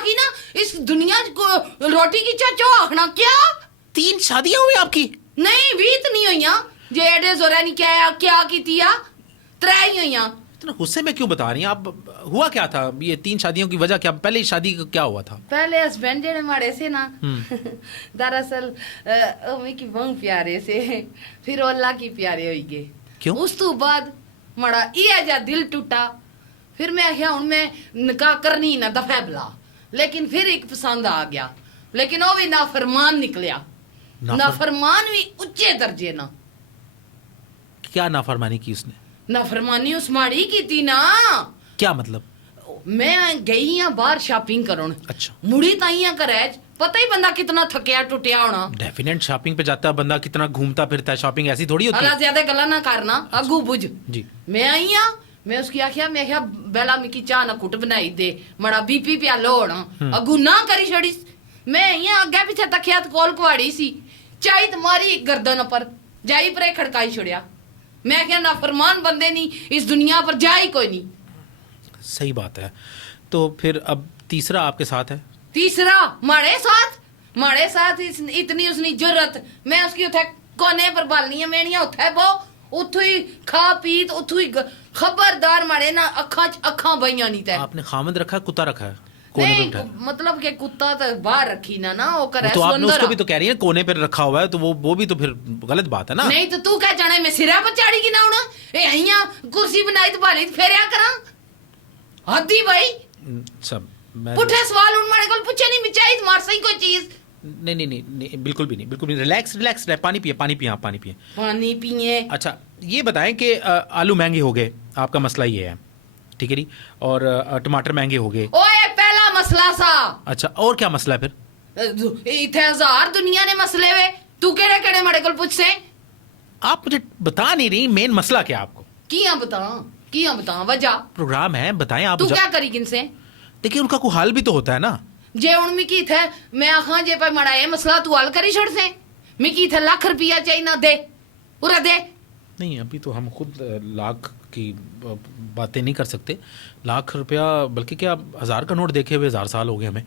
आखी ना इस दुनिया को रोटी की चाचो आखना क्या 3 शादियां हुई आपकी? नहीं बीत नहीं हुई जे एडे जोरा नहीं क्या की तिया 3 ही हुई इतना गुस्से में क्यों बता रही हैं आप? हुआ क्या था ये 3 शादियों की वजह? क्या पहले शादी का क्या हुआ था? पहले हस्बैंड जेड़े माड़े से ना दरअसल उम्मी की बहू प्यारे से फिर अल्लाह की प्यारे हो गए। क्यों? उस तो बाद माड़ा ये जा दिल टूटा। फिर मैं आख्या हूं मैं निकाह करनी ना दफा बुला, लेकिन फिर एक पसंद आ गया, लेकिन वो भी नाफरमान निकलिया। नाफरमान भी उच्चे दर्जे ना। क्या नाफरमानी की उसने? नाफरमानी उस माड़ी की थी ना। क्या मतलब? मैं गई हां बाहर शॉपिंग करन। अच्छा। मुड़ी ताइयां करे पता ही बंदा कितना थकिया टुटिया होना। डेफिनेट शॉपिंग पे जाता है बंदा, कितना घूमता फिरता है, शॉपिंग ऐसी थोड़ी होती है। ज्यादा गला ना करना अगू बुझ जी। मैं आई हां, मैं उसकी आख्या मैं क्या बेला मिकी चाह ना कुट बनाई दे मड़ा बीपी पिया लो होना अगू ना करी छड़ी। मैं यहाँ अगे पीछे तकिया कोल कुआड़ी सी चाई तुम्हारी गर्दन पर जाई पर खड़काई छोड़िया। मैं क्या ना फरमान बंदे नहीं इस दुनिया पर जा ही कोई नहीं। सही बात है। तो फिर अब तीसरा आपके साथ है? तीसरा माड़े साथ इतनी उसनी जरूरत मैं उसकी उठे कोने पर बालनी है मेनिया उठे बो उठू ही खा पी तो उठू ही खबरदार माड़े ना अखा बइया नहीं ते। आपने खामद रखा है कुत्ता रखा है? कोने पे नहीं बिठाया? मतलब के कुत्ता तो बाहर रखी ना वो करे तो आपने उसको भी तो कह रही है कोने पे रखा हुआ है, तो वो भी तो फिर गलत बात है ना। नहीं तो तू क्या जाने मैं सिरा पर चाड़ी की ना होना ए अहिया कुर्सी बनाई तो बाली फेरिया करा हद्दी भाई सब मैं पुठे सवाल उन मारे को पूछे नहीं मिचाई मार सही कोई चीज नहीं, बिल्कुल भी नहीं। रिलैक्स रहे। पानी पिए आप पानी पिए। अच्छा ये बताएं कि आलू महंगे हो गए, आपका मसला ये है, ठीक है जी, और टमाटर महंगे हो गए। ओए पहला मसला सा। अच्छा और क्या मसला है फिर? इथे हजार दुनिया ने मसले वे तू केड़े केड़े मारे को पूछ से? आप मुझे बता नहीं रही मेन मसला क्या आपको? किया बता वजह प्रोग्राम है, बताएं आप। तू क्या करी किनसे? देखिए उनका कोई हाल भी तो होता है ना। जे उन मिकी थे मैं आखा जे पे मड़ा ये मसला तू हल करी छोड़ से मिकी थे लाख रुपया चाहिए ना दे पूरा दे। नहीं अभी तो हम खुद लाख की बातें नहीं कर सकते। लाख रुपया बल्कि क्या 1000 का नोट देखे हुए 1000 साल हो गए हमें।